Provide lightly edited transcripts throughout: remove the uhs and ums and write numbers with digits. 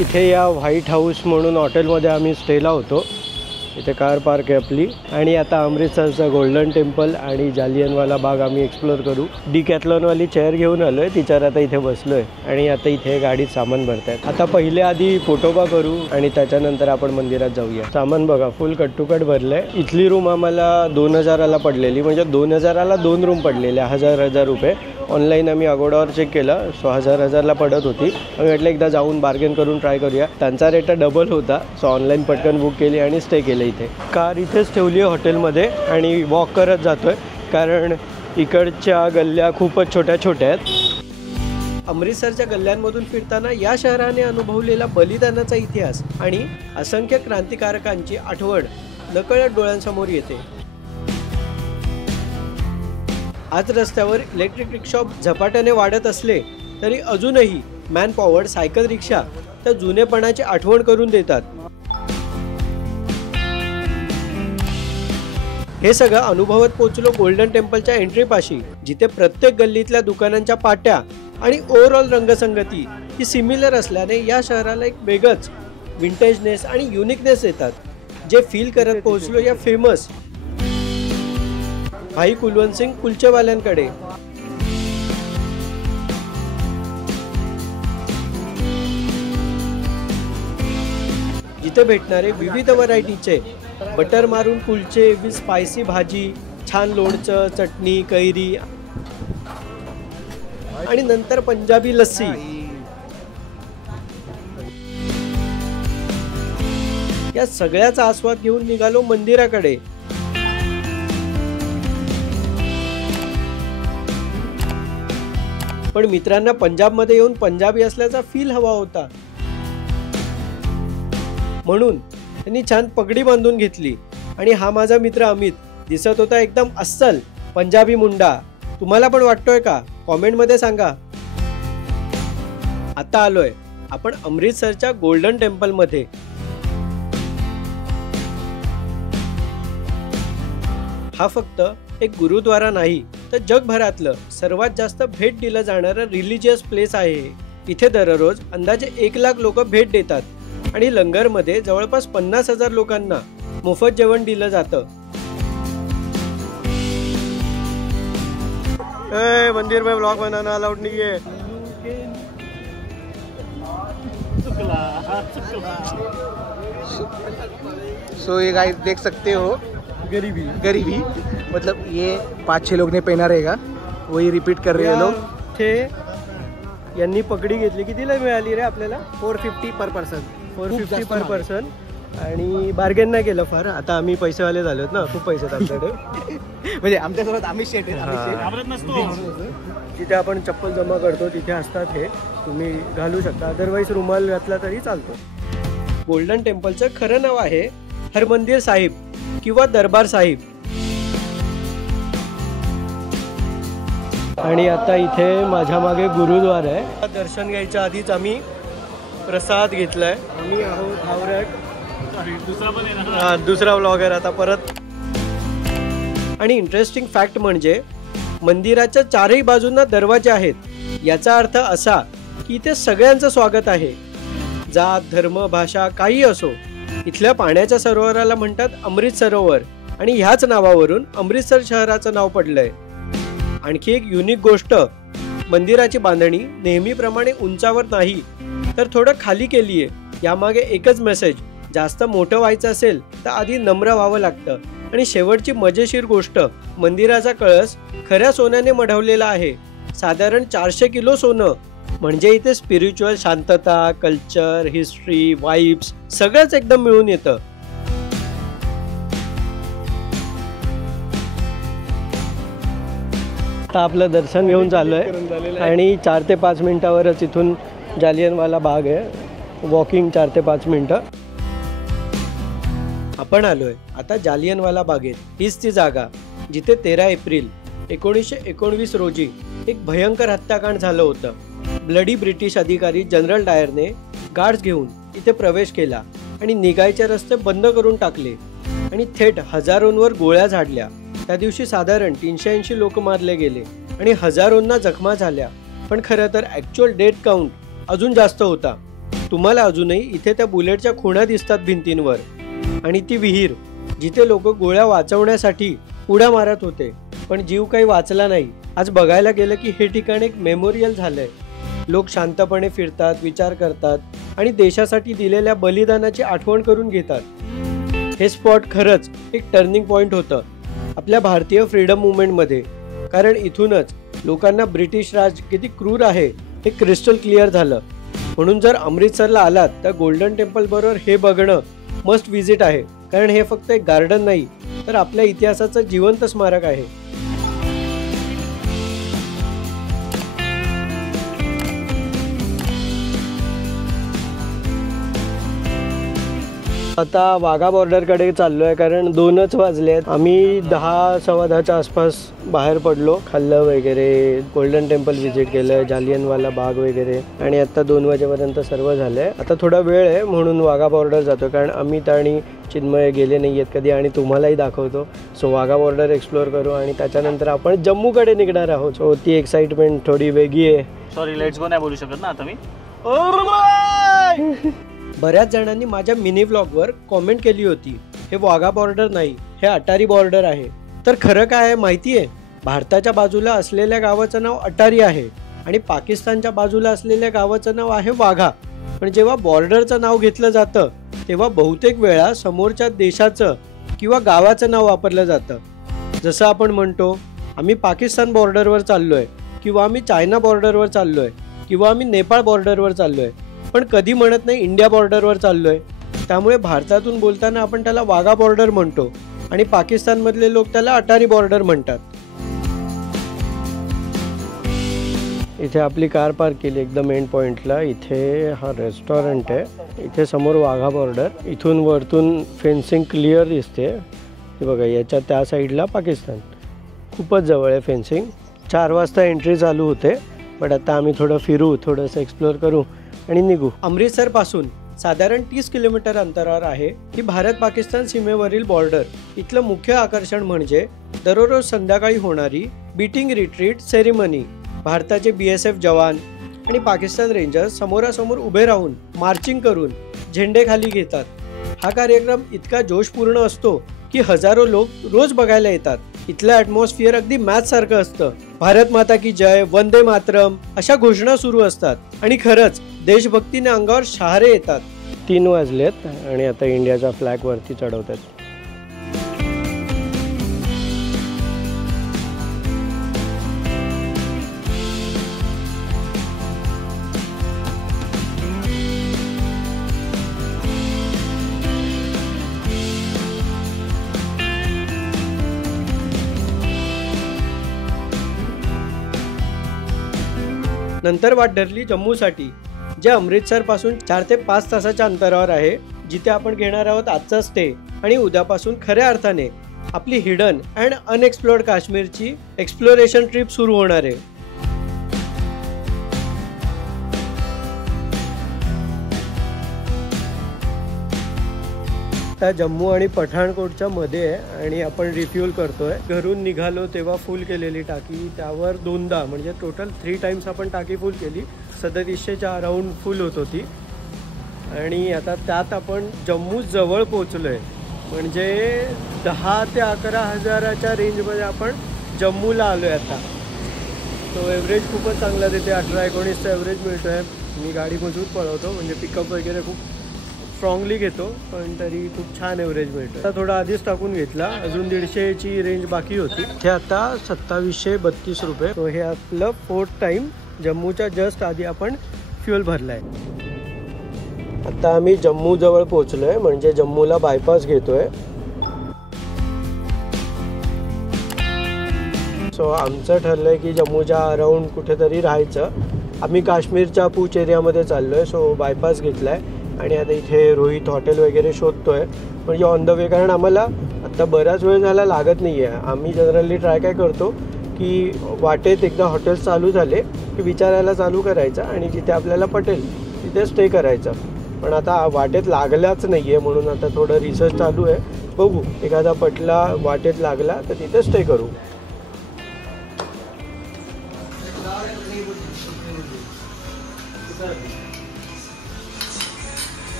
इथे या white house म्हणून हॉटेलमध्ये आम्ही स्टेला होतो. इथे कार पार्क आहे आपली. आणि आता अमृतसरचं गोल्डन टेम्पल आणि जालियनवाला बाग आम्ही एक्सप्लोर करू. डिकॅथलॉनवाली चेअर घेऊन आलो आहे, तिच्यावर आता इथे बसलो आहे आणि आता इथे गाडीत सामान भरतायत. आता पहिले आधी फोटोबा करू आणि त्याच्यानंतर आपण मंदिरात जाऊया. सामान बघा फुल कट टू कट भरलं आहे. इथली रूम आम्हाला 2000ला पडलेली, म्हणजे 2000ला 2 रूम पडलेल्या, 1000 रुपये. ऑनलाईन आम्ही अगोडावर चेक केलं, सो 1000ला पडत होती. आम्ही म्हटलं एकदा जाऊन बार्गेन करून ट्राय करूया. त्यांचा रेट डबल होता, सो ऑनलाईन पटकन बुक केली आणि स्टे केलं. इथे कार इथेच ठेवली आहे हॉटेलमध्ये आणि वॉक करत जातोय, कारण इकडच्या गल्ल्या खूपच छोट्या छोट्या आहेत. अमृतसरच्या गल्ल्यांमधून फिरताना या शहराने अनुभवलेला बलिदानाचा इतिहास आणि असंख्य क्रांतिकारकांची आठवण नकळत डोळ्यांसमोर येते. आज रस्त्यावर इलेक्ट्रिक रिक्षा झपाट्याने वाढत असले तरी अजूनही मॅन पॉवर सायकल रिक्षा त्या जुनेपणाची आठवण करून देतात. हे सगळं अनुभवत पोहोचलो गोल्डन टेम्पलच्या एंट्रीपाशी, जिथे प्रत्येक गल्लीतल्या दुकानांच्या पाट्या आणि ओव्हरऑल रंगसंगती ही सिमिलर असल्याने या शहराला एक वेगळंच विंटेजनेस आणि युनिकनेस येतात, जे फील करत पोहोचलो या फेमस भाई कुलवंत सिंग कुलचेवाल्यांकडे. जिथे भेटणारे विविध व्हरायटीचे बटर मारून कुलचे विथ स्पायसी भाजी, छान लोणचं, चटणी, कैरी आणि नंतर पंजाबी लस्सी. या सगळ्याचा आस्वाद घेऊन निघालो मंदिराकडे. पण मित्रांना पंजाबमध्ये येऊन पंजाबी असल्याचा फील हवा होता, म्हणून त्यांनी छान पगडी बांधून घेतली. आणि हा माझा मित्र अमित दिसत होता एकदम अस्सल पंजाबी मुंडा. तुम्हाला पण वाटतोय का? कॉमेंटमध्ये सांगा. आता आलोय आपण अमृतसरच्या गोल्डन टेम्पलमध्ये. हा फक्त एक गुरुद्वारा नाही, तर जगभरातलं सर्वात जास्त भेट दिलं जाणारं रिलिजियस प्लेस आहे. इथे दररोज अंदाजे 1 लाख लोक भेट देतात आणि लंगरमध्ये जवळपास 50,000 लोकांना मोफत जेवण दिलं जातं. मंदिर में ब्लॉग बनाना अलाउड नहीं है. सो ये गाइस देख सकते हो, गरीबी मतलब ये 5-6 लोग ने पहना रहेगा, वही रिपीट कर रहे हैं लोग. थे यांनी पगडी घेतली. कितीला मिळाली रे आपल्याला? 450 पर पर्सन. 450 पर पर्सन. आणि बार्गेन नाही केलं फार. आता आम्ही पैसेवाले झालोत ना, खूप पैसे आपल्याकडे. म्हणजे आमच्यासोबत आम्ही शेट जिथे आपण चप्पल जमा करतो तिथे असतात हे, तुम्ही घालू शकता. अदरवाईज रुमाल घातला तरी चालतो. गोल्डन टेम्पलचं खरं नाव आहे हरमंदिर साहिब किंवा दरबार साहिब. आणि आता इथे माझ्या मागे गुरुद्वारा आहे. दर्शन घ्यायच्या आधीच आम्ही प्रसाद घेतलाय. आम्ही आहोत हावरट, दुसरा व्लॉगर आता परत. आणि इंटरेस्टिंग फॅक्ट म्हणजे मंदिराच्या चारही बाजूंना दरवाजे आहेत. याचा अर्थ असा की इथे सगळ्यांचं स्वागत आहे, जात, धर्म, भाषा काही असो. इथल्या पाण्याच्या सरोवराला म्हणतात अमृत सरोवर आणि ह्याच नावावरून अमृतसर शहराचं नाव पडलंय. आणखी एक युनिक गोष्ट, मंदिराची बांधणी नेहमीप्रमाणे उंचावर नाही तर थोडं खाली केली आहे. यामागे एकच मेसेज, जास्त मोठं व्हायचं असेल तर आधी नम्र व्हावं लागतं. आणि शेवटची मजेशीर गोष्ट, मंदिराचा कळस खऱ्या सोन्याने मढवलेला आहे. साधारण 400 किलो सोनं. म्हणजे इथे स्पिरिच्युअल शांतता, कल्चर, हिस्ट्री, वाइब्स सगळंच एकदम मिळून येतं. आता आपलं दर्शन घेऊन चाललोय आणि 4 ते 5 मिनिटावरच इथून जालियनवाला बाग आहे. वॉकिंग 4 ते 5 मिनिटं. आपण आलोय आता जालियनवाला बागेत. हीच ती जागा जिथे 13 एप्रिल 1919 रोजी एक भयंकर हत्याकांड झालं होतं. ब्लडी ब्रिटिश अधिकारी जनरल डायरने गार्ड्स घेऊन इथे प्रवेश केला आणि निघायचे रस्ते बंद करून टाकले आणि थेट हजारोंवर गोळ्या झाडल्या. त्या दिवशी साधारण 380 लोक मारले गेले आणि हजारोंना जखमा झाल्या. पण खरं तर ॲक्च्युअल डेथ काउंट अजून जास्त होता. तुम्हाला अजूनही इथे त्या बुलेटच्या खुणा दिसतात भिंतींवर, आणि ती विहीर जिथे लोक गोळ्या वाचवण्यासाठी उड्या मारत होते पण जीव काही वाचला नाही. आज बघायला गेलं की हे ठिकाण एक मेमोरियल झालंय. लोक शांतपणे फिरतात, विचार करतात आणि देशासाठी दिलेल्या बलिदानाची आठवण करून घेतात. हे स्पॉट खरंच एक टर्निंग पॉइंट होतं आपल्या भारतीय फ्रीडम मुवमेंटमध्ये, कारण इथूनच लोकांना ब्रिटिश राज किती क्रूर आहे हे क्रिस्टल क्लिअर झालं. म्हणून जर अमृतसरला आलात तर गोल्डन टेम्पल बरोबर हे बघणं मस्ट विजिट आहे, कारण हे फक्त एक गार्डन नाही तर आपल्या इतिहासाचं जिवंत स्मारक आहे. आता वाघा बॉर्डरकडे चाललो आहे, कारण 2च वाजले आहेत. आम्ही 10-10:15च्या आसपास बाहेर पडलो, खाल्लं वगैरे, गोल्डन टेम्पल व्हिजिट केलं, जालियनवाला बाग वगैरे, आणि आता 2 वाजेपर्यंत सर्व झालं आहे. आता थोडा वेळ आहे म्हणून वाघा बॉर्डर जातो, कारण अमित आणि चिन्मय गेले नाही आहेत कधी आणि तुम्हालाही दाखवतो. सो वाघा बॉर्डर एक्सप्लोअर करू आणि त्याच्यानंतर आपण जम्मूकडे निघणार आहोत. सो ती एक्साइटमेंट थोडी वेगळी आहे. सॉरी, लेट्स गो नाही बोलू शकत ना आता मी. बऱ्याच जणांनी माझ्या मिनी व्लॉगवर कॉमेंट केली होती, हे वाघा बॉर्डर नाही, हे अटारी बॉर्डर आहे. तर खरं काय आहे माहिती आहे? भारताच्या बाजूला असलेल्या गावाचं नाव अटारी आहे आणि पाकिस्तानच्या बाजूला असलेल्या गावाचं नाव आहे वाघा. पण जेव्हा बॉर्डरचं नाव घेतलं जातं तेव्हा बहुतेक वेळा समोरच्या देशाचं किंवा गावाचं नाव वापरलं जातं. जसं आपण म्हणतो आम्ही पाकिस्तान बॉर्डरवर चाललोय, किंवा आम्ही चायना बॉर्डरवर चाललोय, किंवा आम्ही नेपाळ बॉर्डरवर चाललोय, पण कधी म्हणत नाही इंडिया बॉर्डरवर चाललोय. त्यामुळे भारतातून बोलताना आपण त्याला वाघा बॉर्डर म्हणतो आणि पाकिस्तानमधले लोक त्याला अटारी बॉर्डर म्हणतात. इथे आपली कार पार्क केली एकदम एंड पॉइंटला. इथे हा रेस्टॉरंट आहे, इथे समोर वाघा बॉर्डर, इथून वरतून फेन्सिंग क्लिअर दिसते. हे बघा, याच्या त्या साईडला पाकिस्तान, खूपच जवळ आहे फेन्सिंग. 4 वाजता एंट्री चालू होते, पण आता आम्ही थोडं फिरू, थोडंसं एक्सप्लोअर करू आणि निघू. अमृतसर पासून साधारण 30 किलोमीटर अंतरावर आहे ही भारत पाकिस्तान सीमेवरील बॉर्डर. इथलं मुख्य आकर्षण म्हणजे दररोज संध्याकाळी होणारी बीटिंग रिट्रीट सेरेमनी. भारताचे BSF जवान आणि पाकिस्तान रेंजर्स समोरासमोर उभे राहून मार्चिंग करून झेंडे खाली घेतात. हा कार्यक्रम इतका जोशपूर्ण असतो की हजारो लोक रोज बघायला येतात. इथलं ॲटमॉस्फिअर अगदी मॅच सारखं असतं. भारत माता की जय, वंदे मातरम अशा घोषणा सुरू असतात आणि खरंच देशभक्तीने अंगावर शहारे येतात. 3 वाजलेत आणि आता इंडियाचा फ्लॅग वरती चढवतात. नंतर वाट धरली जम्मूसाठी, जे अमृतसर पासून 4 ते 5 तासाच्या अंतरावर आहे, जिथे आपण घेणार आहोत आजचा स्टे. आणि उद्यापासून खऱ्या अर्थाने आपली हिडन अँड अनएक्सप्लोर्ड काश्मीरची एक्सप्लोरेशन ट्रिप सुरू होणार आहे. आता जम्मू आणि पठाणकोटच्या मध्ये आहे आणि आपण रिफ्यूल करतोय. घरून निघालो तेव्हा फुल केलेली टाकी, त्यावर 2दा म्हणजे टोटल 3 टाइम्स आपण टाकी फुल केली. 3700च्या अराउंड फुल होत होती आणि आता त्यात आपण जम्मू जवळ पोचलोय. म्हणजे 10 ते 11 हजाराच्या रेंजमध्ये आपण जम्मूला आलोय आता. तो एव्हरेज खूपच चांगला देते, 18-19चा एव्हरेज मिळतोय. मी गाडी मजबूत पळवतो, म्हणजे पिकअप वगैरे खूप स्ट्रॉंगली घेतो, पण तरी खूप छान एव्हरेज मिळतो. आता थोडा आधीच टाकून घेतला, अजून 150ची रेंज बाकी होती. हे आता 2732 रुपये. तो हे आपलं 4th टाइम जम्मूच्या जस्ट आधी आपण फ्युएल भरलाय. आता आम्ही जम्मू जवळ पोहोचलोय, म्हणजे जम्मूला बायपास घेतोय. सो आमचं ठरलंय की जम्मूच्या अराउंड कुठेतरी राहायचं. आम्ही काश्मीरच्या पूछ एरियामध्ये चाललोय, सो बायपास घेतलाय आणि आता इथे रोहित हॉटेल वगैरे शोधतोय, म्हणजे ऑन द वे. कारण आम्हाला आता बराच वेळ झाला लागत नाही आहे. आम्ही जनरली ट्राय काय करतो की वाटेत एकदा हॉटेल्स चालू झाले की विचारायला चालू करायचं आणि जिथे आपल्याला पटेल तिथे स्टे करायचं. पण आता वाटेत लागलाच नाही आहे, म्हणून आता थोडं रिसर्च चालू आहे. बघू, एखादा पटला वाटेत लागला तर तिथे स्टे करू.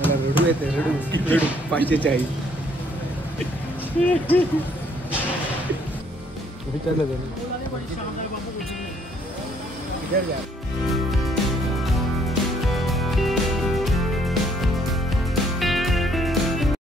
मला रडू येते रडू 540. विचारलं